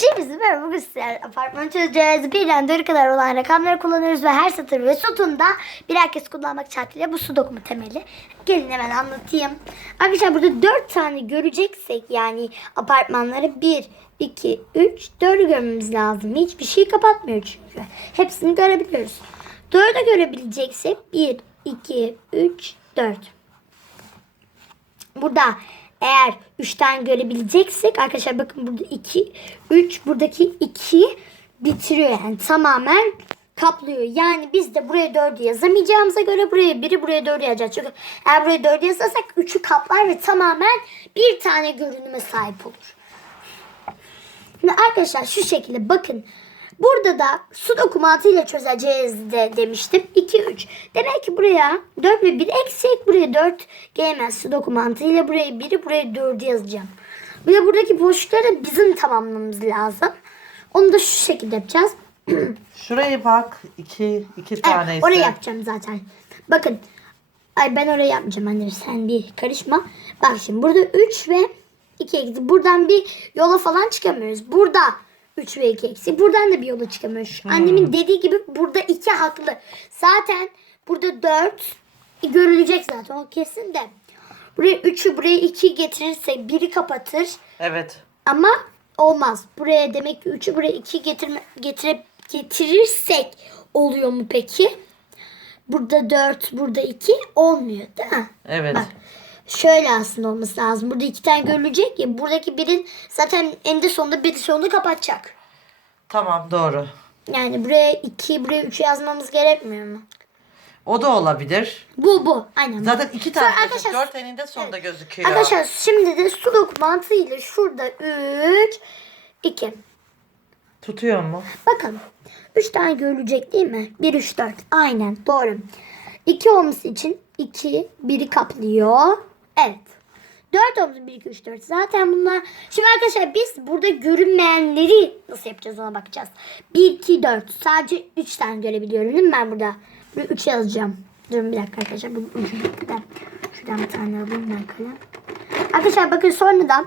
Şimdi merhaba bugün sizler apartman çözeceğiz. Birden dörde kadar olan rakamları kullanıyoruz ve her satır ve sütunda birer kez kullanmak şartıyla bu sudoku temeli. Gelin hemen anlatayım. Arkadaşlar burada dört tane göreceksek yani apartmanları bir, iki, üç, dördü görmemiz lazım. Hiçbir şey kapatmıyor çünkü. Hepsini görebiliyoruz. Dördü görebileceksek bir, iki, üç, dört. Burada eğer 3 tane görebileceksek arkadaşlar bakın burada 2 3 buradaki 2 bitiriyor yani tamamen kaplıyor. Yani biz de buraya 4'ü yazamayacağımıza göre buraya 1'i buraya 4'ü yazacağız. Çünkü eğer buraya 4'ü yazarsak 3'ü kaplar ve tamamen bir tane görünüme sahip olur. Şimdi arkadaşlar şu şekilde bakın. Burada da sudoku mantığıyla çözeceğiz de demiştim. 2 3. Demek ki buraya 4 ve 1 eksik. Buraya 4 gelmez sudoku mantığıyla. Buraya 1'i buraya 4'ü yazacağım. Bir de buradaki boşlukları bizim tamamlamamız lazım. Onu da şu şekilde yapacağız. Şuraya bak. iki, iki Evet, taneyse. orayı yapacağım zaten. Bakın. Ay ben orayı yapmayacağım anne. Sen bir karışma. Bak şimdi burada 3 ve 2 eksi. Buradan bir yola falan çıkamıyoruz. Burada 3 ve 2 eksi. Buradan da bir yola çıkamıyoruz. Annemin dediği gibi burada 2 haklı. Zaten burada 4 görülecek zaten o kesin de. Buraya 3'ü buraya 2 getirirsek biri kapatır. Evet. Ama olmaz. Buraya demek ki 3'ü buraya 2 getirme, getirip getirirsek oluyor mu peki? Burada 4, burada 2 olmuyor değil mi? Evet. Bak şöyle aslında olması lazım. Burada iki tane görülecek ya. Buradaki birin zaten eninde sonunda biri sonunu kapatacak. Tamam doğru. Yani buraya 2, buraya 3 yazmamız gerekmiyor mu? O da olabilir. Bu bu. Aynen. Zaten iki Sonra tane arkadaşlar- gözük. Dört eninde sonunda gözüküyor. Arkadaşlar şimdi de sudoku mantığıyla şurada 3, 2. Tutuyor mu? Bakalım. 3 tane görülecek değil mi? 1, 3, 4. Aynen doğru. 2 olması için 2, 1'i kaplıyor. Evet. 4 olması 1, 2, 3, 4. Zaten bunlar... Şimdi arkadaşlar biz burada görünmeyenleri nasıl yapacağız ona bakacağız. 1, 2, 4. Sadece 3 tane görebiliyorum değil mi ben burada? Buraya 3 yazacağım. Durun bir dakika arkadaşlar. Bu ucu bitti de. Şuradan bir tane alayım ben kalem. Arkadaşlar bakın sonradan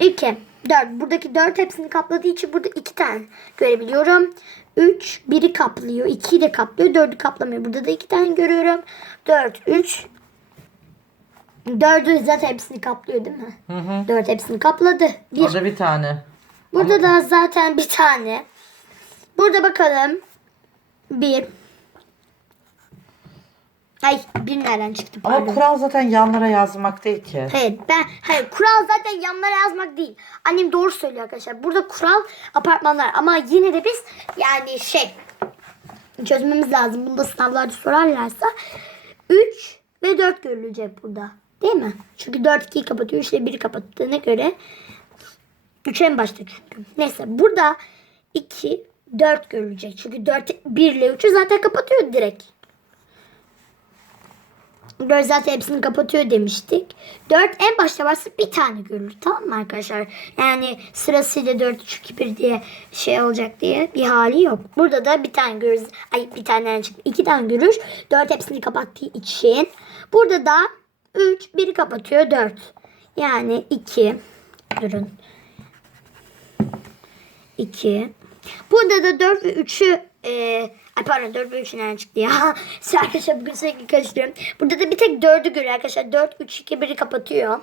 2, 4. Buradaki 4 hepsini kapladığı için burada 2 tane görebiliyorum. 3, 1'i kaplıyor. 2'yi de kaplıyor. 4'ü kaplamıyor. Burada da 2 tane görüyorum. 4, 3. 4'ü zaten hepsini kaplıyor değil mi? Hı hı. 4 hepsini kapladı. 1. Orada bir tane. Burada da zaten bir tane. Burada bakalım. 1. Ay bir nereden çıktı Ama pardon. kural zaten yanlara yazmak değil ki. Hayır ben hayır kural zaten yanlara yazmak değil. Annem doğru söylüyor arkadaşlar. Burada kural apartmanlar ama yine de biz yani şey çözmemiz lazım. Bunda sınavlarda sorarlarsa 3 ve 4 görülecek burada. Değil mi? Çünkü 4 2'yi kapatıyor. 3 ile 1'i kapattığına göre 3 en başta çünkü. Neyse burada 2 4 görülecek. Çünkü 4 1 ile 3'ü zaten kapatıyor direkt. 4 zaten hepsini kapatıyor demiştik. 4 en başta varsa bir tane görülür. Tamam mı arkadaşlar? Yani sırasıyla 4 3 2 1 diye şey olacak diye bir hali yok. Burada da bir tane görürüz. Ay bir tane çıktı. 2 tane görür. 4 hepsini kapattığı için. Burada da 3 biri kapatıyor 4. Yani 2 durun. 2 Burada da 4 ve 3'ü e, ay pardon 4 ve 3 nereden çıktı ya? Arkadaşlar bugün sürekli karıştırıyorum. Burada da bir tek 4'ü görüyor arkadaşlar. 4, 3, 2, 1'i kapatıyor.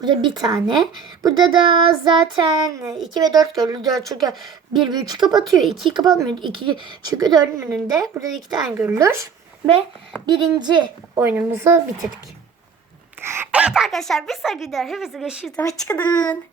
Burada bir tane. Burada da zaten 2 ve 4 görülür. 4 çünkü 1 ve 3'ü kapatıyor. 2'yi kapatmıyor. 2 çünkü 4'ün önünde. Burada da 2 tane görülür. Ve birinci oyunumuzu bitirdik. Evet arkadaşlar bir sonraki videoda hepinize görüşürüz. Hoşçakalın.